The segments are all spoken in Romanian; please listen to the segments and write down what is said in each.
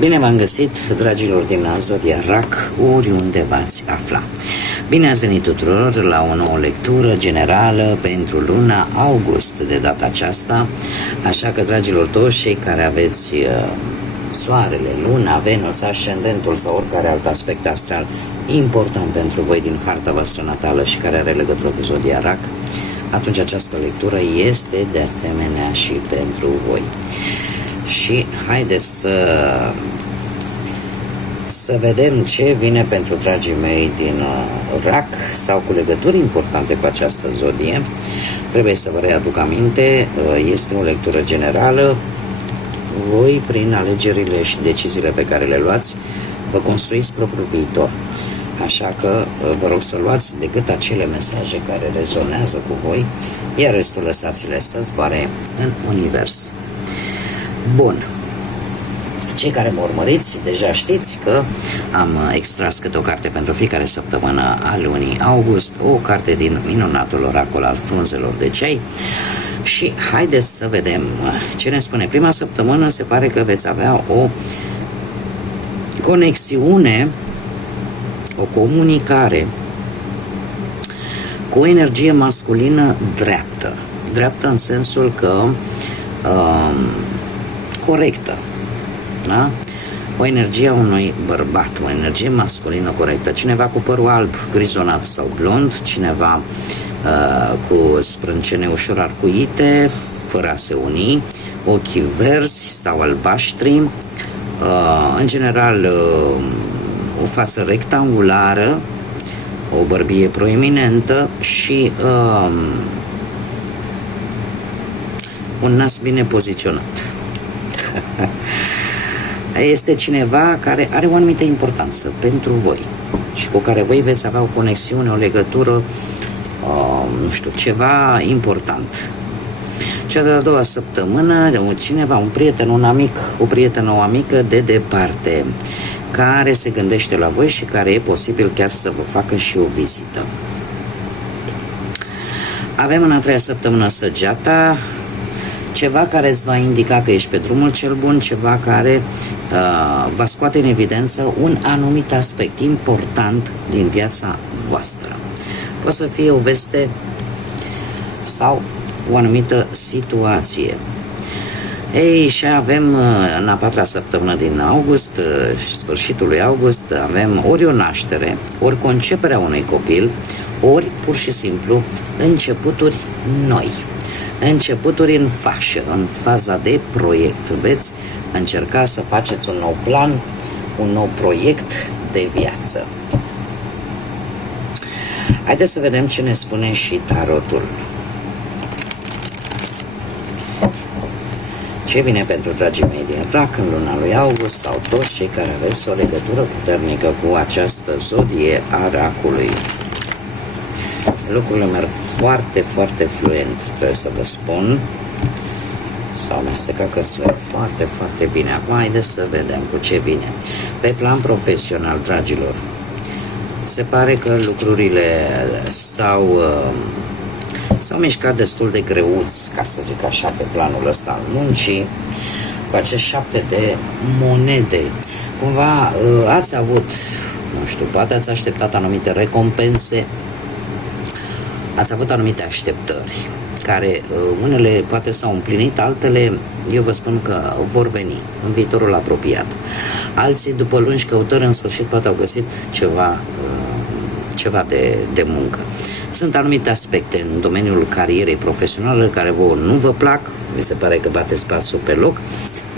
Bine v-am găsit, dragilor din Zodia RAC, oriunde v-ați afla. Bine ați venit tuturor la o nouă lectură generală pentru luna august de data aceasta. Așa că, dragilor, toți cei care aveți Soarele, Luna, Venus, Ascendentul sau oricare alt aspect astral important pentru voi din harta voastră natală și care are legătură cu Zodia RAC, atunci această lectură este de asemenea și pentru voi. Și haideți să vedem ce vine pentru dragii mei din RAC sau cu legături importante cu această zodie. Trebuie să vă readuc aminte, este o lectură generală. Voi, prin alegerile și deciziile pe care le luați, vă construiți propriul viitor. Așa că vă rog să luați decât acele mesaje care rezonează cu voi, iar restul lăsați-le să zboare în univers. Bun. Cei care mă urmăriți, deja știți că am extras câte o carte pentru fiecare săptămână a lunii august, o carte din minunatul oracol al frunzelor de cei. Și haideți să vedem ce ne spune. Prima săptămână se pare că veți avea o conexiune, o comunicare cu o energie masculină dreaptă. Dreaptă în sensul că corectă. Da? O energie a unui bărbat, o energie masculină corectă. Cineva cu părul alb, grizonat sau blond, cineva cu sprâncene ușor arcuite, fără a se uni, ochii verzi sau albaștri, în general o față rectangulară, o bărbie proeminentă și un nas bine poziționat. Este cineva care are o anumită importanță pentru voi și cu care voi veți avea o conexiune, o legătură, nu știu, ceva important. Cea de-a doua săptămână, cineva, un prieten, un amic, o prietenă, o amică de departe, care se gândește la voi și care e posibil chiar să vă facă și o vizită. Avem în a treia săptămână Săgeata, ceva care îți va indica că ești pe drumul cel bun, ceva care va scoate în evidență un anumit aspect important din viața voastră. Poate să fie o veste sau o anumită situație. Ei, și avem în a patra săptămână din august, sfârșitul lui august, avem ori o naștere, ori conceperea unui copil, ori pur și simplu începuturi noi. Începuturi în fașă, în faza de proiect. Veți încerca să faceți un nou plan, un nou proiect de viață. Haideți să vedem ce ne spune și tarotul. Ce vine pentru dragii mei din RAC în luna lui august sau toți cei care aveți o legătură puternică cu această zodie a RAC-ului. Lucrurile merg foarte, foarte fluent, trebuie să vă spun. S-au amestecat cărțile foarte, foarte bine. Acum haideți să vedem cu ce vine. Pe plan profesional, dragilor, se pare că lucrurile s-au mișcat destul de greuți, ca să zic așa, pe planul ăsta al muncii, cu acești 7 de monede. Cumva ați avut, nu știu, poate ați așteptat anumite recompense, ați avut anumite așteptări, care unele poate s-au împlinit, altele, eu vă spun că vor veni în viitorul apropiat. Alții, după lungi căutări, în sfârșit poate au găsit ceva de muncă. Sunt anumite aspecte în domeniul carierei profesionale care vouă nu vă plac, mi se pare că bateți pasul pe loc,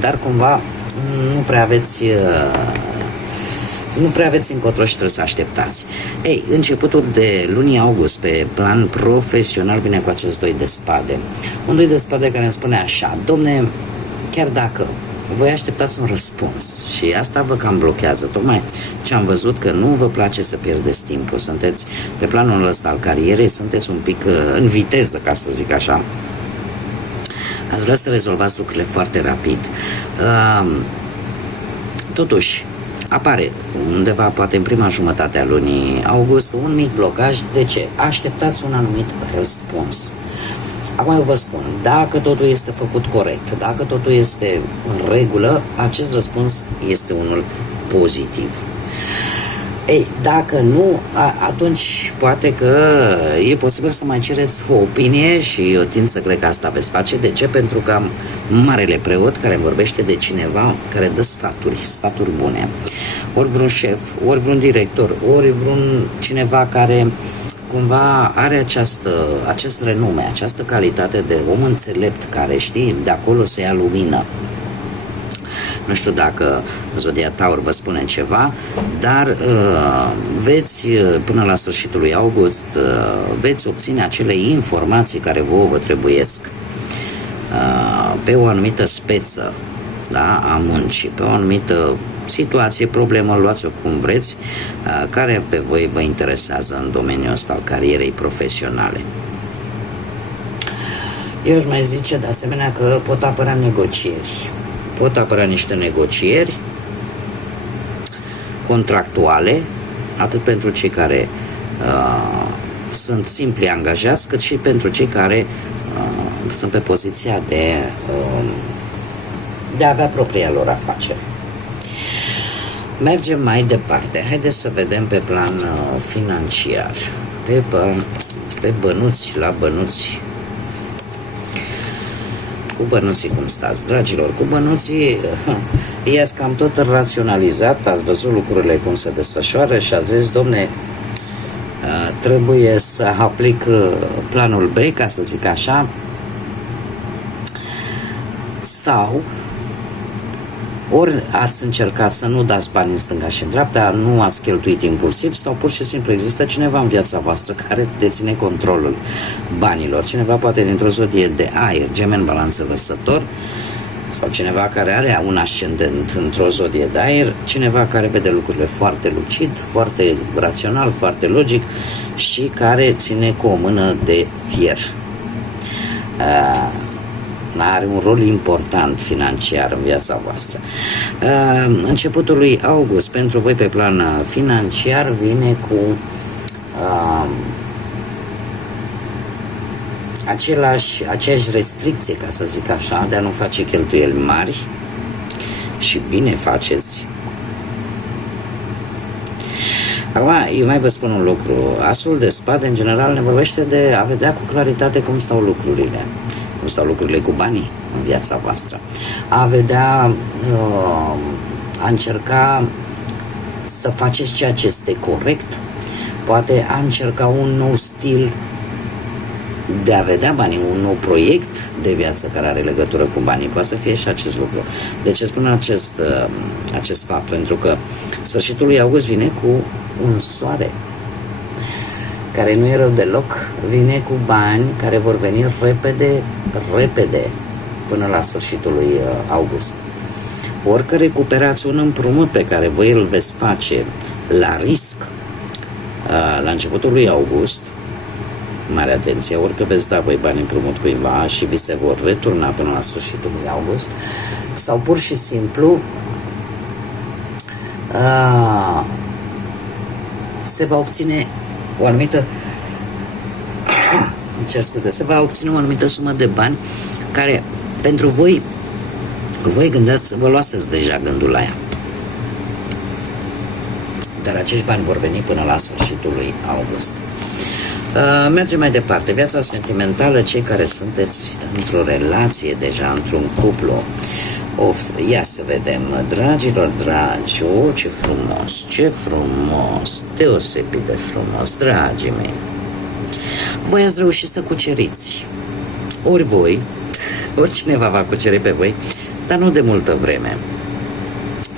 dar cumva nu prea aveți încotro și trebuie să așteptați. Ei, începutul de lunii august pe plan profesional vine cu acest 2 de spade. Un 2 de spade care îmi spune așa: domne, chiar dacă voi așteptați un răspuns și asta vă cam blochează, tocmai ce am văzut că nu vă place să pierdeți timpul, sunteți pe planul ăsta al carierei, sunteți un pic în viteză, ca să zic așa, ați vrea să rezolvați lucrurile foarte rapid. Totuși, apare undeva, poate în prima jumătate a lunii august, un mic blocaj. De ce? Așteptați un anumit răspuns. Acum eu vă spun, dacă totul este făcut corect, dacă totul este în regulă, acest răspuns este unul pozitiv. Ei, dacă nu, atunci poate că e posibil să mai cereți o opinie și eu tind să cred că asta veți face. De ce? Pentru că am marele preot care îmi vorbește de cineva care dă sfaturi bune. Ori vreun șef, ori vreun director, ori vreun cineva care cumva are acest renume, această calitate de om înțelept care, știi, de acolo să ia lumină. Nu știu dacă Zodia Taur vă spune ceva, dar veți, până la sfârșitul lui august, veți obține acele informații care vă trebuiesc pe o anumită speță, da, a muncii, pe o anumită situație, problemă, luați-o cum vreți, care pe voi vă interesează în domeniul ăsta al carierei profesionale. Eu aș mai zice de asemenea că pot apărea negocieri. Pot apărea niște negocieri contractuale, atât pentru cei care sunt simpli angajați, cât și pentru cei care sunt pe poziția de a avea propria lor afacere. Mergem mai departe. Haideți să vedem pe plan financiar. Pe bănuți, la bănuți. Cu bănuții cum stați, dragilor? Cu bănuții i-ați cam tot raționalizat, ați văzut lucrurile cum se desfășoară și ați zis, domne, trebuie să aplic planul B, ca să zic așa, sau ori ați încercat să nu dați bani în stânga și în dreapta, nu ați cheltuit impulsiv, sau pur și simplu există cineva în viața voastră care deține controlul banilor, cineva poate dintr-o zodie de aer, Gemen, Balanță, Vărsător, sau cineva care are un ascendent într-o zodie de aer, cineva care vede lucrurile foarte lucid, foarte rațional, foarte logic și care ține cu o mână de fier. Are un rol important financiar în viața voastră. Începutul lui august pentru voi pe plan financiar vine cu aceeași restricție, ca să zic așa, de a nu face cheltuieli mari, și bine faceți. Acum, eu mai vă spun un lucru. Asul de spade, în general, ne vorbește de a vedea cu claritate cum stau lucrurile. Cum stau lucrurile cu banii în viața voastră. A vedea, a încerca să faceți ceea ce este corect, poate a încerca un nou stil de a vedea banii, un nou proiect de viață care are legătură cu banii. Poate să fie și acest lucru. De ce spun acest fapt? Pentru că sfârșitul lui august vine cu un soare care nu e rău deloc, vine cu bani care vor veni repede până la sfârșitul lui august. Orică recuperați un împrumut pe care voi îl veți face la risc la începutul lui august, mare atenție, orică veți da voi bani împrumut cuiva și vi se vor returna până la sfârșitul lui august, sau pur și simplu se va obține o anumită se va obține o anumită sumă de bani care pentru voi gândeați, vă luaseți deja gândul la ea. Dar acești bani vor veni până la sfârșitul lui august. Mergem mai departe. Viața sentimentală, cei care sunteți într-o relație deja, într-un cuplu. Ia să vedem, dragilor dragi, ce frumos, deosebit de frumos, dragii mei. Voi ați reușit să cuceriți, ori voi, ori cineva va cuceri pe voi, dar nu de multă vreme,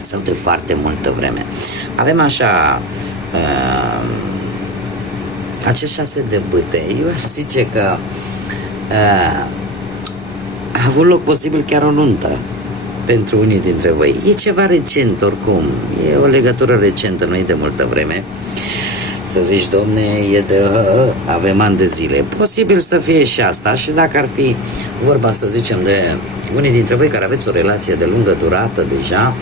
sau de foarte multă vreme. Avem așa, acest 6 de bâte, eu aș zice că a avut loc posibil chiar o nuntă pentru unii dintre voi. E ceva recent oricum, e o legătură recentă, nu e de multă vreme. Să zici, domne, avem ani de zile. Posibil să fie și asta, și dacă ar fi vorba, să zicem, de unii dintre voi care aveți o relație de lungă durată deja,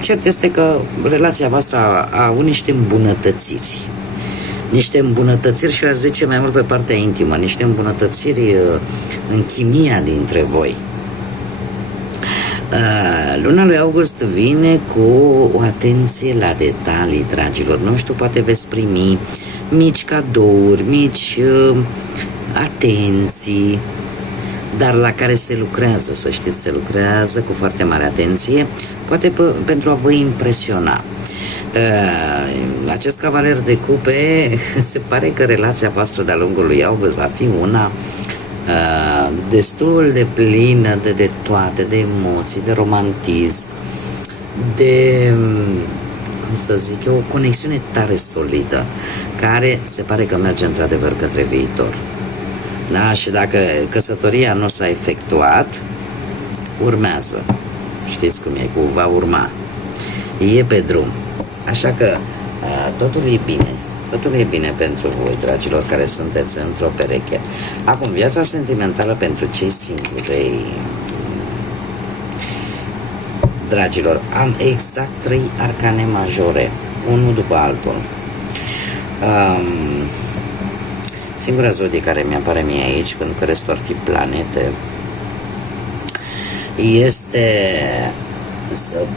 cert este că relația voastră a avut niște îmbunătățiri. niște îmbunătățiri și aș zice mai mult pe partea intimă, niște îmbunătățiri în chimia dintre voi. Luna lui August vine cu o atenție la detalii, dragilor. Nu știu, poate veți primi mici cadouri, mici atenții, dar la care se lucrează, să știți, se lucrează cu foarte mare atenție, poate pentru a vă impresiona. Acest cavaler de cupe, se pare că relația voastră de-a lungul lui August va fi una destul de plină de toate, de emoții, de romantism, de, cum să zic eu, o conexiune tare solidă, care se pare că merge într-adevăr către viitor. Da? Și dacă căsătoria nu s-a efectuat, urmează. Știți cum e, cu va urma. E pe drum. Așa că totul e bine. Totul e bine pentru voi, dragilor, care sunteți într-o pereche. Acum, viața sentimentală pentru cei singuri. Dragilor, am exact 3 arcane majore, unul după altul. Singura zodie care mi-apare mie aici, pentru că restul ar fi planete, este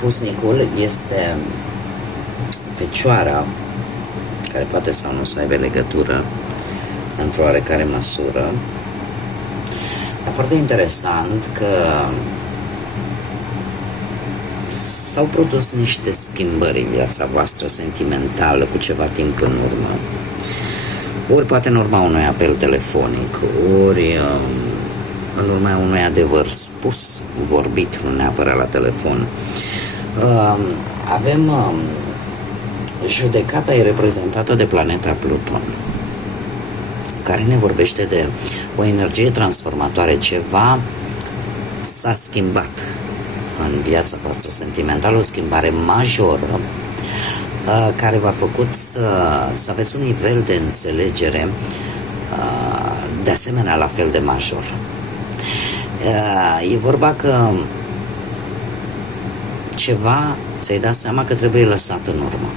pusnicul, este Fecioara, care poate sau nu să aibă legătură într-o oarecare măsură. Dar foarte interesant că s-au produs niște schimbări în viața voastră sentimentală cu ceva timp în urmă. Ori poate în urma unui apel telefonic, ori în urma unui adevăr spus, vorbit, nu neapărat la telefon. Avem judecata e reprezentată de planeta Pluton, care ne vorbește de o energie transformatoare. Ceva s-a schimbat în viața voastră sentimentală, o schimbare majoră, care v-a făcut să aveți un nivel de înțelegere de asemenea la fel de major. E vorba că ceva ți-ai dat seama că trebuie lăsat în urmă.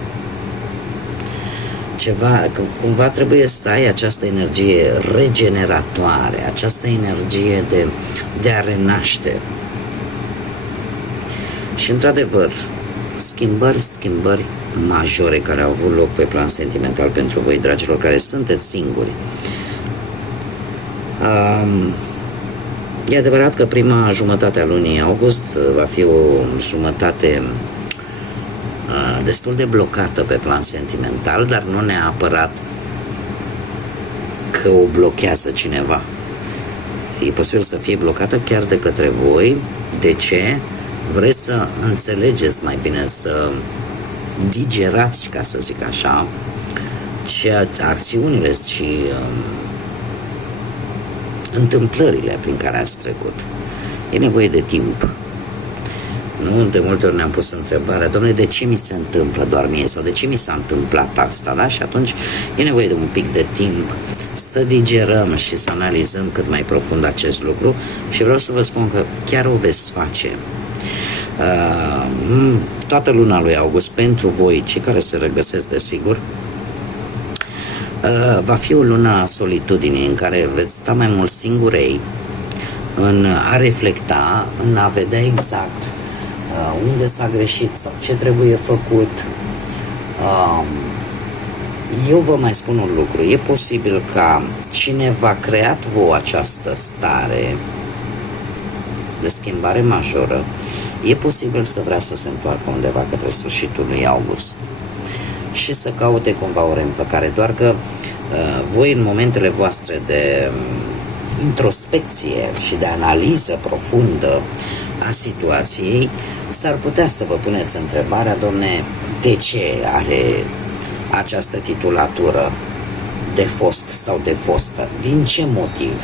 Că cumva trebuie să ai această energie regeneratoare, această energie de a renaște. Și într-adevăr, schimbări majore care au avut loc pe plan sentimental pentru voi, dragilor, care sunteți singuri. E adevărat că prima jumătate a lunii august va fi o jumătate destul de blocată pe plan sentimental, dar nu neapărat că o blochează cineva. E posibil să fie blocată chiar de către voi. De ce? Vreți să înțelegeți mai bine, să digerați, ca să zic așa, acțiunile și întâmplările prin care ați trecut. E nevoie de timp. Nu? De multe ori ne-am pus întrebarea, dom'le, de ce mi se întâmplă doar mie sau de ce mi s-a întâmplat asta, da? Și atunci e nevoie de un pic de timp să digerăm și să analizăm cât mai profund acest lucru și vreau să vă spun că chiar o veți face. Toată luna lui august pentru voi, cei care se regăsesc desigur, va fi o lună a solitudinii în care veți sta mai mult singurei, în a reflecta, în a vedea exact unde s-a greșit sau ce trebuie făcut. Eu vă mai spun un lucru, e posibil ca cine v-a creat vouă această stare de schimbare majoră, e posibil să vrea să se întoarcă undeva către sfârșitul lui august și să caute cumva o reîmpăcare, doar că voi în momentele voastre de introspecție și de analiză profundă a situației, s-ar putea să vă puneți întrebarea, domne, de ce are această titulatură de fost sau de fostă? Din ce motiv?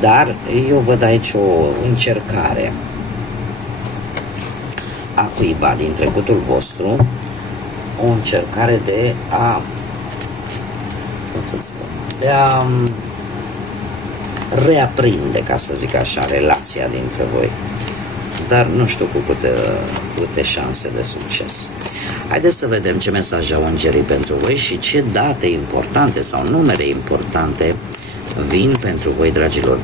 Dar eu văd aici o încercare a cuiva din trecutul vostru, o încercare de a, cum să spun, de a reaprinde, ca să zic așa, relația dintre voi. Dar nu știu cu câte șanse de succes. Haideți să vedem ce mesaj au îngerii pentru voi și ce date importante sau numere importante vin pentru voi, dragilor,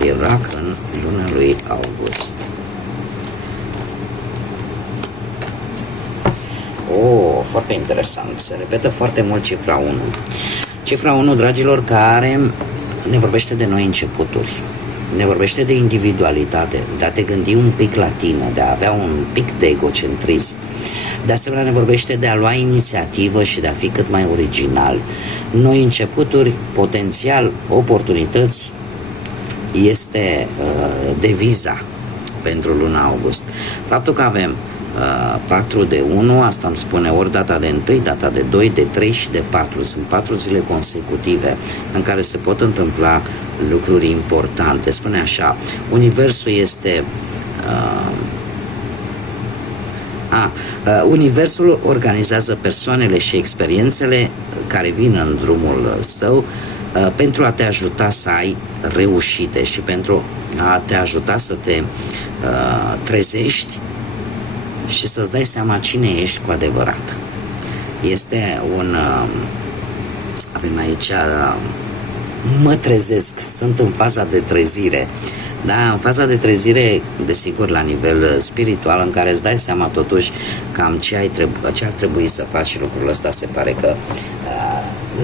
din RAC în luna lui august. Foarte interesant. Se repetă foarte mult cifra 1. Cifra 1, dragilor, care ne vorbește de noi începuturi. Ne vorbește de individualitate, de a te gândi un pic la tine, de a avea un pic de egocentrism. De asemenea, ne vorbește de a lua inițiativă și de a fi cât mai original. Noi începuturi, potențial, oportunități, este deviza pentru luna august. Faptul că avem 4 de 1, asta îmi spune ori data de 1, data de 2, de 3 și de 4. Sunt 4 zile consecutive în care se pot întâmpla lucruri importante. Spune așa, universul este... Universul organizează persoanele și experiențele care vin în drumul său pentru a te ajuta să ai reușite și pentru a te ajuta să te trezești și să-ți dai seama cine ești cu adevărat. Este un... avem aici... mă trezesc, sunt în faza de trezire. Da, în faza de trezire, desigur, la nivel spiritual, în care îți dai seama totuși cam ce ar trebui să faci și lucrul ăsta se pare că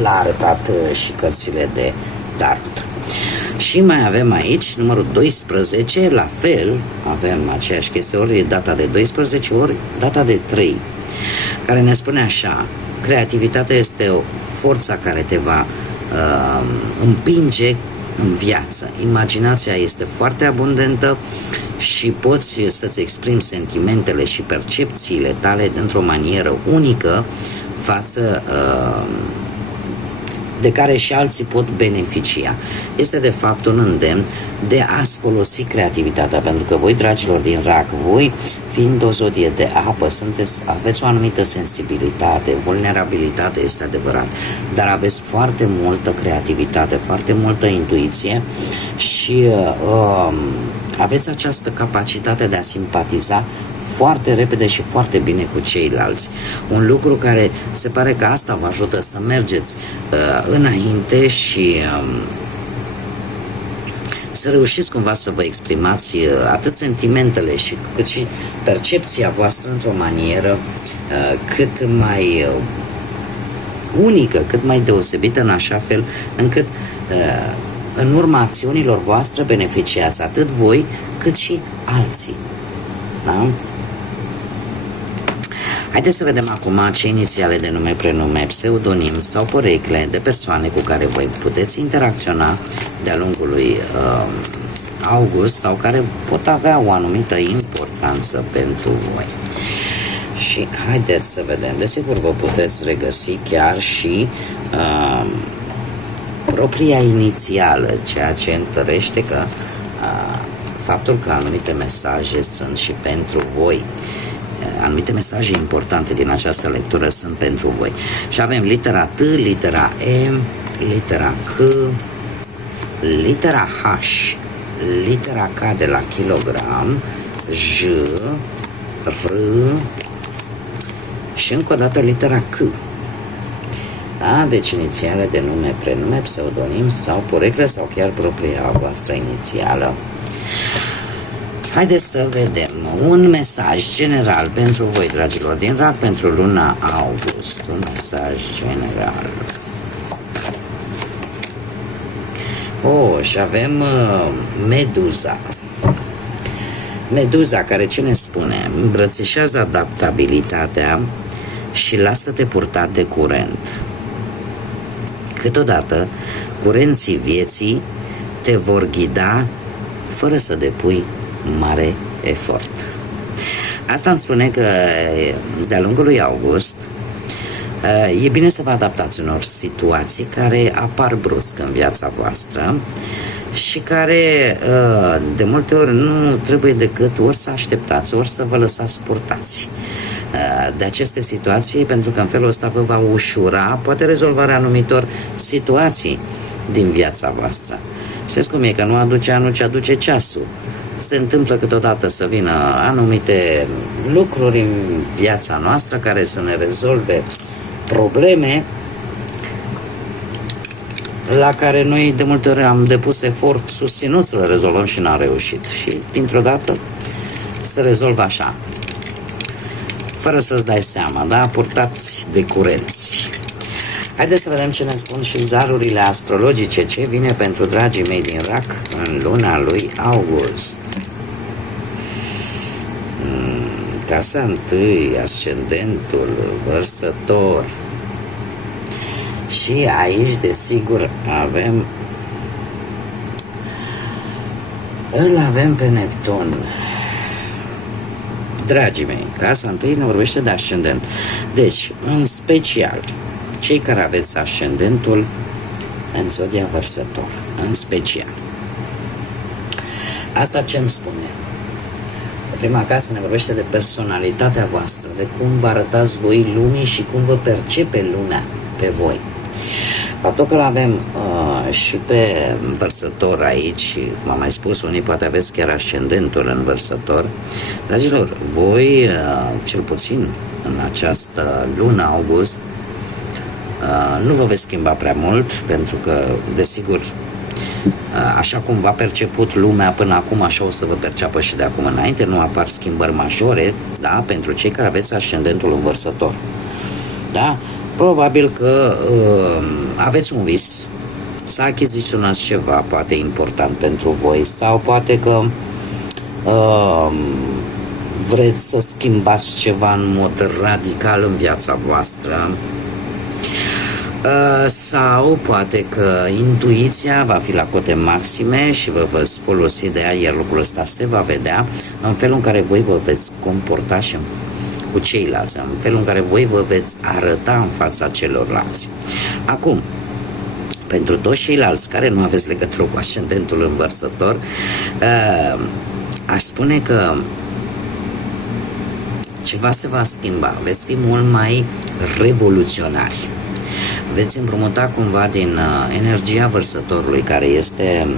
l-a arătat și cărțile de tarot. Și mai avem aici numărul 12, la fel, avem aceeași chestie, ori data de 12, ori data de 3, care ne spune așa, creativitatea este o forța care te va împinge în viață. Imaginația este foarte abundentă și poți să-ți exprimi sentimentele și percepțiile tale într-o manieră unică față de care și alții pot beneficia. Este de fapt un îndemn de a-ți folosi creativitatea, pentru că voi, dragilor din RAC, voi fiind o zodie de apă, aveți o anumită sensibilitate, vulnerabilitate, este adevărat, dar aveți foarte multă creativitate, foarte multă intuiție și aveți această capacitate de a simpatiza foarte repede și foarte bine cu ceilalți. Un lucru care se pare că asta vă ajută să mergeți înainte și să reușiți cumva să vă exprimați atât sentimentele cât și percepția voastră într-o manieră cât mai unică, cât mai deosebită, în așa fel încât în urma acțiunilor voastre beneficiați atât voi cât și alții. Da? Haideți să vedem acum ce inițiale de nume, prenume, pseudonim sau porecle de persoane cu care voi puteți interacționa de-a lungul lui august sau care pot avea o anumită importanță pentru voi. Și haideți să vedem. Desigur, vă puteți regăsi chiar și propria inițială, ceea ce întărește că faptul că anumite mesaje sunt și pentru voi. Anumite mesaje importante din această lectură sunt pentru voi. Și avem litera T, litera E, litera C, litera H, litera K de la kilogram, J, R și încă o dată litera C. Da? Deci inițiale de nume, prenume, pseudonim sau porecle sau chiar propria voastră inițială. Haideți să vedem un mesaj general pentru voi, dragilor din RAC, pentru luna august. Un mesaj general. Și avem Meduza. Meduza, care ce ne spune? Îmbrățișează adaptabilitatea și lasă-te purtat de curent. Câteodată, curenții vieții te vor ghida fără să depui mare efort. Asta îmi spune că de-a lungul lui august e bine să vă adaptați unor situații care apar brusc în viața voastră și care de multe ori nu trebuie decât ori să așteptați, ori să vă lăsați purtați de aceste situații, pentru că în felul ăsta vă va ușura poate rezolvarea anumitor situații din viața voastră. Știți cum e, că nu aduce anul, ci aduce ceasul. se întâmplă câteodată să vină anumite lucruri în viața noastră care să ne rezolve probleme la care noi de multe ori am depus efort susținut să le rezolvăm și n-am reușit. Și dintr-o dată se rezolvă așa, fără să-ți dai seama, da? Purtați de curenți. Haideți să vedem ce ne spun și zarurile astrologice, ce vine pentru dragii mei din RAC în luna lui august. Casa întâi, ascendentul, Vărsător. Și aici, desigur, îl avem pe Neptun. Dragii mei, casa întâi ne vorbește de ascendent. Deci, în special, cei care aveți ascendentul în zodia Vărsător, în special. Asta ce îmi spune? Prima casă ne vorbește de personalitatea voastră, de cum vă arătați voi lumii și cum vă percepe lumea pe voi. Faptul că l-avem și pe Vărsător aici, cum am mai spus, unii poate aveți chiar ascendentul în Vărsător. Dragilor, voi, cel puțin în această lună august, nu vă veți schimba prea mult, pentru că, desigur, așa cum v-a perceput lumea până acum, așa o să vă perceapă și de acum înainte. Nu apar schimbări majore, da, pentru cei care aveți ascendentul în Vărsător. Da? Probabil că aveți un vis, să achiziționați ceva poate important pentru voi, sau poate că vreți să schimbați ceva în mod radical în viața voastră, sau poate că intuiția va fi la cote maxime și vă veți folosi de ea, iar lucrul ăsta se va vedea în felul în care voi vă veți comporta și cu ceilalți, în felul în care voi vă veți arăta în fața celorlalți. Acum, pentru toți ceilalți care nu aveți legătură cu ascendentul în Vărsător, aș spune că ceva se va schimba, veți fi mult mai revoluționari. Veți împrumuta cumva din energia Vărsătorului, care este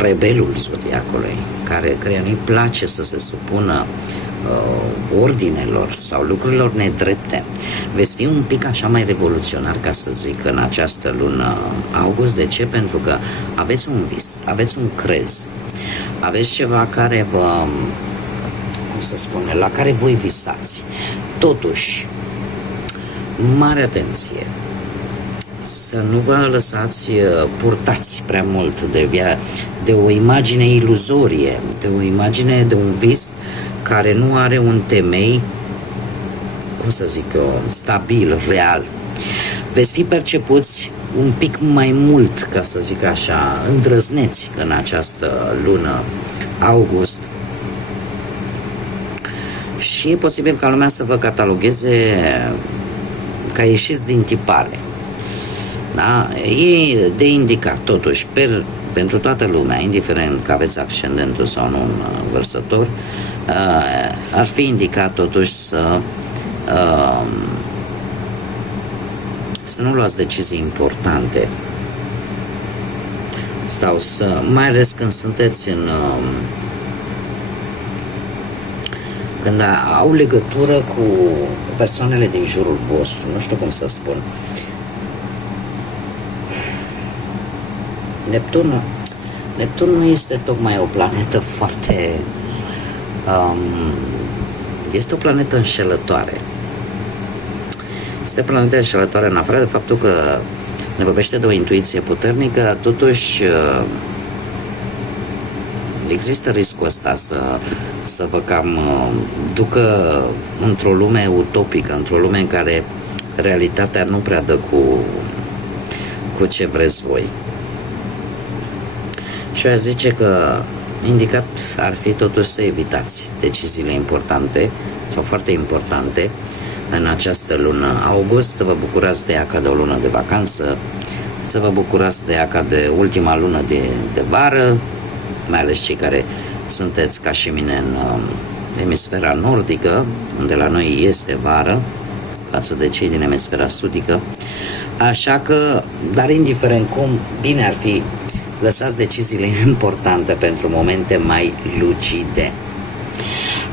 rebelul zodiacului, care nu-i place să se supună ordinelor sau lucrurilor nedrepte. Veți fi un pic așa mai revoluționar, ca să zic, în această lună august. De ce? Pentru că aveți un vis, aveți un crez, aveți ceva care vă, cum să spune, la care voi visați. Totuși, mare atenție, să nu vă lăsați purtați prea mult de o imagine iluzorie, de o imagine, de un vis care nu are un temei, cum să zic eu, stabil, real. Veți fi percepuți un pic mai mult, ca să zic așa, îndrăzneți în această lună august. Și e posibil ca lumea să vă catalogheze ca ieșiți din tipare. Da? E de indicat, totuși, pentru toată lumea, indiferent că aveți ascendentul sau nu în Vărsător, ar fi indicat totuși să nu luați decizii importante, sau mai ales când sunteți când au legătură cu persoanele din jurul vostru, nu știu cum să spun. Neptun nu este tocmai o planetă foarte... este o planetă înșelătoare. Este o planetă înșelătoare, în afară de faptul că ne vorbește de o intuiție puternică, totuși există riscul ăsta să vă cam ducă într-o lume utopică, într-o lume în care realitatea nu prea dă cu ce vreți voi. Și aș zice că indicat ar fi totuși să evitați deciziile importante sau foarte importante în această lună august, să vă bucurați de ea ca de o lună de vacanță, să vă bucurați de ea ca de ultima lună de vară, mai ales cei care sunteți ca și mine în emisfera nordică, unde la noi este vară, față de cei din emisfera sudică. Așa că, dar indiferent cum, bine ar fi lăsați deciziile importante pentru momente mai lucide.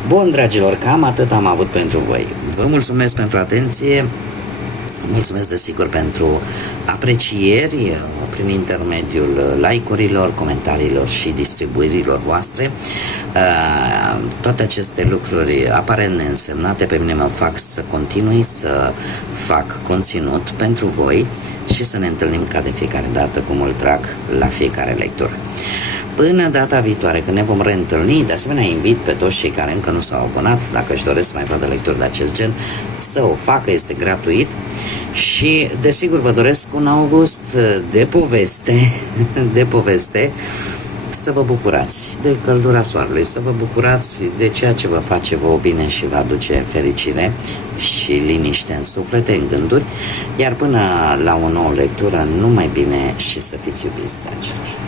Bun, dragilor, cam atât am avut pentru voi. Vă mulțumesc pentru atenție. Mulțumesc desigur pentru aprecieri prin intermediul like-urilor, comentariilor și distribuirilor voastre. Toate aceste lucruri aparent neînsemnate pe mine mă fac să continui să fac conținut pentru voi și să ne întâlnim ca de fiecare dată cu mult drag la fiecare lectură. Până data viitoare, când ne vom reîntâlni, de asemenea invit pe toți cei care încă nu s-au abonat, dacă își doresc să mai vadă lecturi de acest gen, să o facă, este gratuit. Și desigur vă doresc un august de poveste, să vă bucurați de căldura soarelui, să vă bucurați de ceea ce vă face vouă bine și vă aduce fericire și liniște în suflete, în gânduri, iar până la o nouă lectură, numai bine și să fiți iubiți, dragilor!